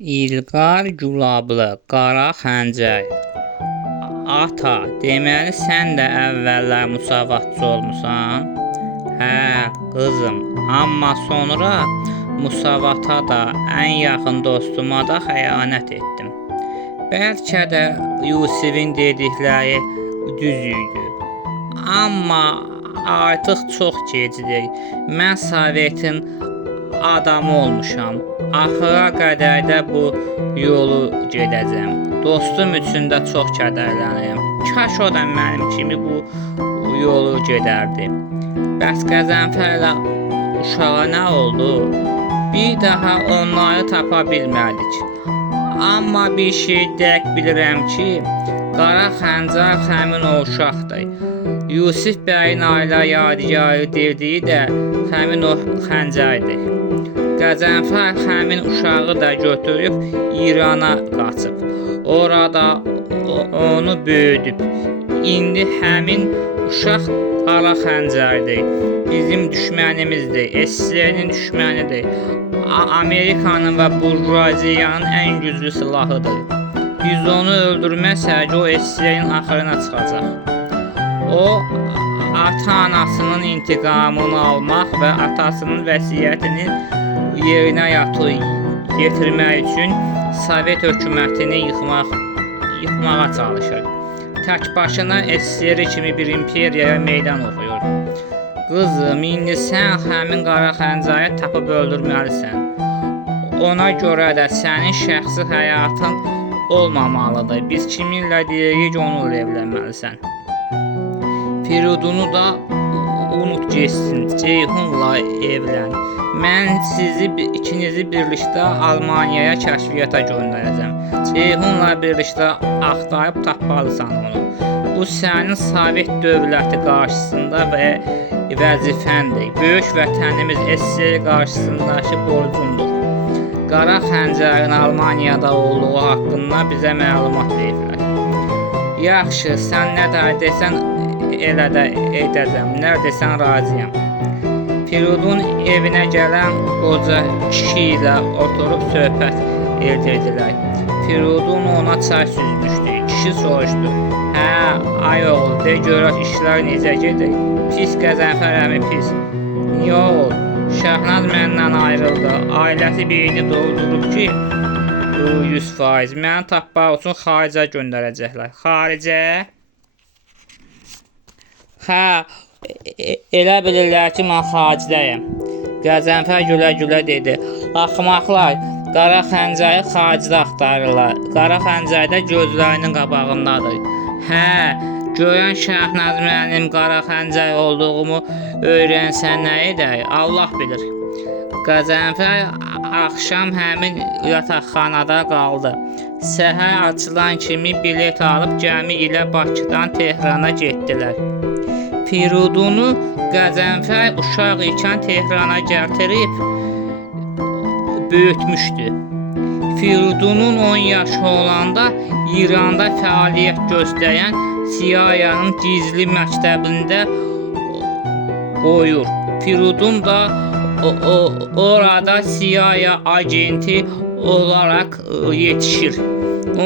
İlqar Gülablı, Qara Xəncər. Ata, deməli sən də əvvəllər müsavatçı olmusan? Hə, qızım, amma sonra musavata da, ən yaxın dostuma da xəyanət etdim. Bəlkə də Yusifin dedikləri düz idi. Amma artıq çox gecdir. Mən Sovetin adamı olmuşam. Axıra qədər də bu yolu gedəcəm. Dostum üçün də çox kədərlənirəm. Kaş o da mənim kimi bu yolu gedərdi. Bəs Qəzənfərlə uşağa nə oldu? Bir daha onları tapa bilmədik. Amma bir şey dəqiq bilirəm ki, Qara Xəncər həmin o uşaqdır. Yusif bəyin ailə yadigarı dediyi də həmin o xəncərdir. Qəzənfər həmin uşağı da götürüb İrana qaçıb. Orada onu böyüdüb. İndi həmin uşaq Qara Xəncərdir. Bizim düşmənimizdir. SSR-nin düşmənidir. Amerikanın və burjuaziyanın ən güclü silahıdır. Biz onu öldürməsək o SSR-nin axırına çıxacaq. O ata-anasının intiqamını almaq və atasının vəsiyyətini yerinə yetirmək üçün Sovet hökumətini yıxmağa çalışır. Tək başına SSR kimi bir imperiyaya meydan oxuyur. Qızım, indi sən həmin Qara Xəncəri tapıb öldürməlisən. Ona görə də sənin şəxsi həyatın olmamalıdır. Biz kiminlə deyirik, onunla evlənməlisən. Firidunu da unut getsin, Ceyhunla evlən. Mən ikinizi birlikdə Almaniyaya kəşfiyyata göndərəcəm. Ceyhunla birlikdə axtarıb tapmalısan onu. Bu sənin Sovet dövləti qarşısında və vəzifəndir. Böyük vətənimiz SSR qarşısındakı borcundur. Qara Xəncərin Almaniyada olduğu haqqında bizə məlumat verirlər. Yaxşı, sən nə də desən elə də edəcəm. Nə desən razıyam. Firidun evinə gələn qoca kişi ilə oturub söhbət edirdilər. Firidun ona çay süzmüşdü. Kişi soruşdu. Hə, ay oğul, de görək işlər necə gedir? Pis Qəzənfər əmi, pis. Niyə oğul? Şəhnaz məndən ayrıldı. Ailəsi beyni doldurub ki, 100%. Məni tapmaq üçün xaricə göndərəcəklər. Xaricə? Hə, elə bilirlər ki, mən xaricdəyəm. Qəzənfər gülə-gülə dedi. Axmaqlar, Qara Xəncəri xaricdə axtarırlar. Qara Xəncər də gözlərinin qabağındadır. Hə, görən Şəhnaz mənim Qara Xəncər olduğumu öyrənsən nə edər? Allah bilir. Qəzənfər axşam həmin yataqxanada qaldı. Səhər açılan kimi bilet alıb gəmi ilə Bakıdan Tehrana getdilər. Firidunu Qəzənfər uşaq ikən Tehrana gətirib böyütmüşdü. Firidunun 10 yaşı olanda İranda fəaliyyət göstərən CIA-nın gizli məktəbində qoyur. Firidun da orada CIA agenti olaraq yetişir.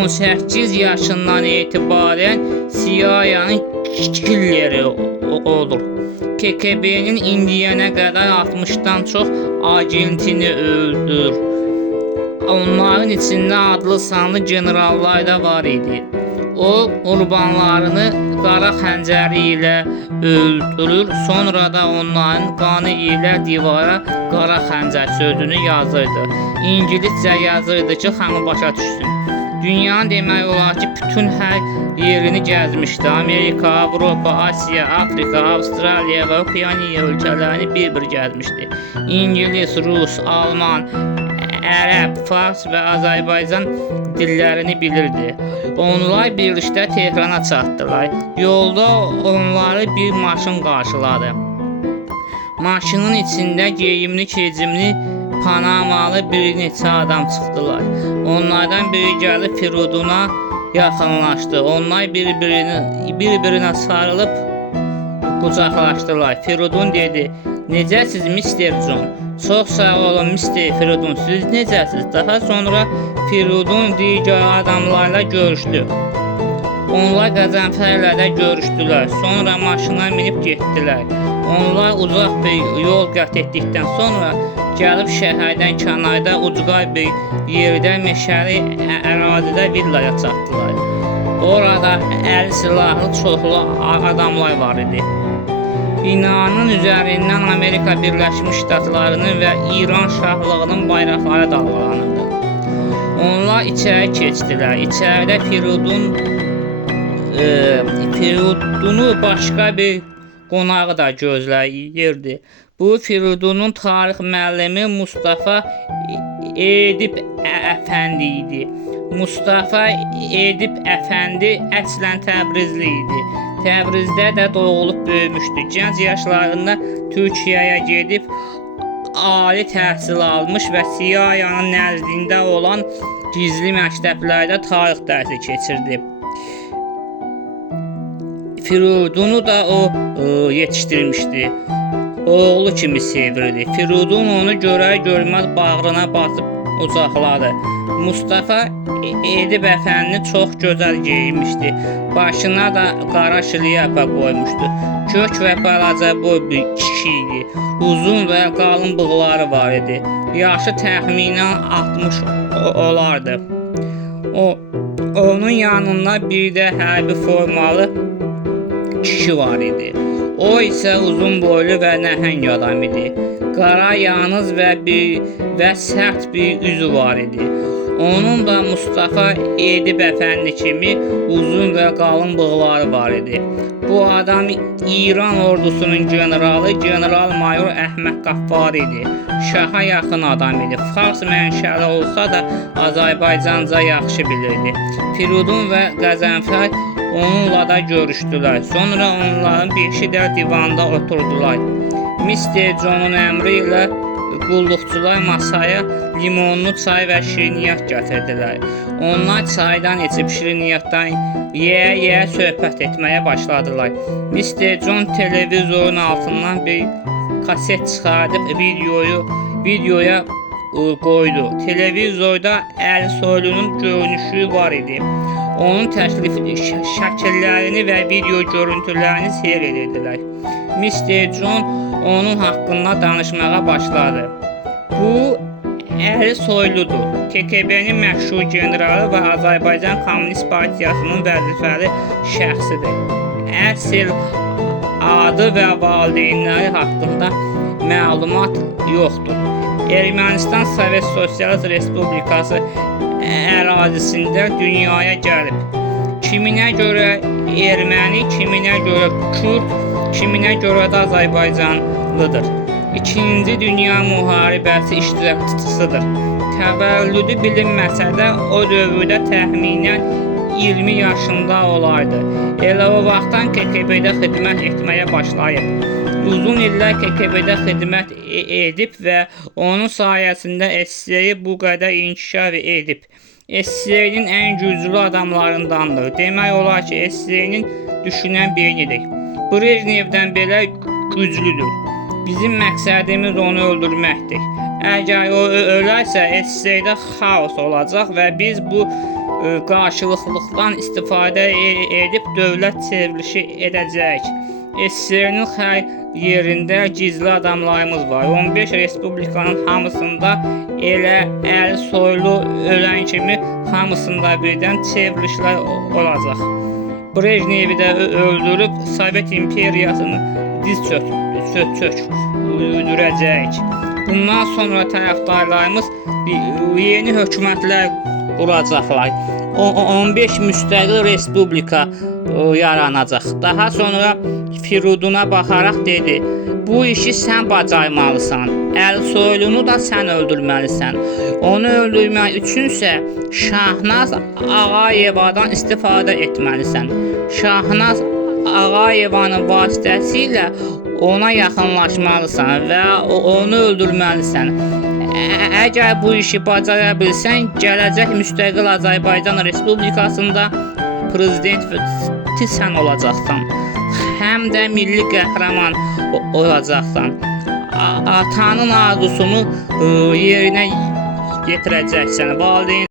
18 yaşından etibarən CIA-nın killeri olur. KGB-nin indiyənə qədər 60-dan çox agentini öldürür. Onların içində adlı sanlı generallar da var idi. O qurbanlarını Qara Xəncəri ilə öldürür, sonra da onların qanı ilə divara Qara Xəncər sözünü yazırdı. İngiliscə yazırdı ki, hamı başa düşsün. Dünyanın demək olar ki, bütün hər yerini gəzmişdi. Amerika, Avropa, Asiya, Afrika, Avstraliya və Okeaniya ölkələrini bir-bir gəzmişdi. İngilis, Rus, Alman, Ərəb, Fars və Azərbaycan dillərini bilirdi. Onlar birlikdə Tehrana çatdılar. Yolda onları bir maşın qarşıladı. Maşının içində geyimli, keçimli, Panamalı bir neçə adam çıxdılar. Onlardan biri gəlib Firiduna yaxınlaşdı. Onlar bir-birinə sarılıb qucaqlaşdılar. Firidun dedi, necəsiz Mr. John? Çox sağ olun Mr. Firidun. Siz necəsiz? Daha sonra Firidun digər adamlarla görüşdü. Onlar Qəzənfərlə də görüşdülər. Sonra maşına minib getdilər. Onlar uzaq bir yol qət etdikdən sonra gəlib şəhərdən kənarda ucqar bir yerdə meşəli ərazidə villaya çatdılar. Orada əl silahlı çoxlu adamlar var idi. Binanın üzərindən Amerika Birləşmiş Ştatlarının və İran Şahlığının bayraqları dalğalanırdı. Onlar içəri keçdilər. İçəridə Firidunu başqa bir qonağı da gözləyirdi. Bu Firidunun tarix müəllimi Mustafa Edib Əfəndi idi. Mustafa Edib Əfəndi əslən Təbrizli idi. Təbrizdə də doğulub böyümüşdü. Gənc yaşlarında Türkiyəyə gedib ali təhsil almış və CIA-nın nəzdində olan gizli məktəblərdə tarix dərsi keçirdi. Firidunu da o yetişdirmişdi. Oğlu kimi sevirdi. Firidun onu görər-görməz bağrına basıb uzaqladı. Mustafa Edib Əfəndi çox gözəl geyinmişdi. Başına da qara şlyapa qoymuşdu. Kök və balaca boy bir kişi idi. Uzun və qalın bığları var idi. Yaşı təxminən 60 olardı. Onun yanında bir də hərbi formalı kişi var idi. O isə uzun boylu və nəhəng adam idi. Qara yanız və sərt bir üzü var idi. Onun da Mustafa Edib Əfəndi kimi uzun və qalın bığları var idi. Bu adam İran ordusunun generalı, general-mayor Əhməd Qaffar idi. Şaha yaxın adam idi. Fars mənşəli olsa da Azərbaycanca yaxşı bilirdi. Firidun və Qəzənfər onunla da görüşdülər. Sonra onların beşi də divanda oturdular. Mr. John'un əmri ilə qulluqçular masaya limonlu çay və şirniyyat gətirdilər. Onlar çaydan içib şirniyyatdan yeyə-yeyə söhbət etməyə başladılar. Mr. John televizorun altından bir kaset çıxardıb videoya qoydu. Televizorda Ərsoylunun görünüşü var idi. Onun təklifli şəkillərini və video görüntülərini seyr edirdilər. Mr. John onun haqqında danışmağa başladı. Bu Ərsoyludur. KGB-nin məşhur generalı və Azərbaycan Kommunist Partiyasının vəzifəli şəxsidir. Əsl adı və valideynləri haqqında məlumat yoxdur. Ermənistan Sovet Sosialist Respublikası ərazisində dünyaya gəlib. Kiminə görə erməni, kiminə görə kürd, kiminə görə də Azərbaycanlıdır. İkinci Dünya Müharibəsi iştirakçısıdır. Təvəllüdü bilinməsə də o dövrdə təxminən 20 yaşında olardı. Elə o vaxtdan KGB-də xidmət etməyə başlayıb. Uzun illər KGB-də xidmət edib və onun sayəsində SSR bu qədər inkişaf edib. SSR-nin ən güclü adamlarındandır. Demək olar ki, SSR-nin düşünən beynidir. Brejnevdən belə güclüdür. Bizim məqsədimiz onu öldürməkdir. Əgər o ölərsə, SSR-də xaos olacaq və biz bu qarşılıqlıqdan istifadə edib dövlət çevrilişi edəcəyik. SSR-nin hər yerində gizli adamlarımız var. 15 respublikanın hamısında elə Ərsoylu ölən kimi hamısında birdən çevrilişlər olacaq. Brejnevi də öldürüb Sovet imperiyasını diz çökdürəcəyik. Bundan sonra tərəfdarlarımız yeni hökumətlər quracaqlar. 15 müstəqil respublika yaranacaq. Daha sonra Firiduna baxaraq dedi: "Bu işi sən bacarmalısan. Ərsoylunu da sən öldürməlisən. Onu öldürmək üçünsə Şahnaz Ağayevadan istifadə etməlisən. Şahnaz Ağayevanın vasitəsilə ona yaxınlaşmalısan və onu öldürməlisən. Əgər bu işi bacara bilsən, gələcək müstəqil Azərbaycan Respublikasında prezidenti sən olacaqsan. Həm də milli qəhrəman olacaqsan. atanın arzusunu yerinə yetirəcəksən. Valideyn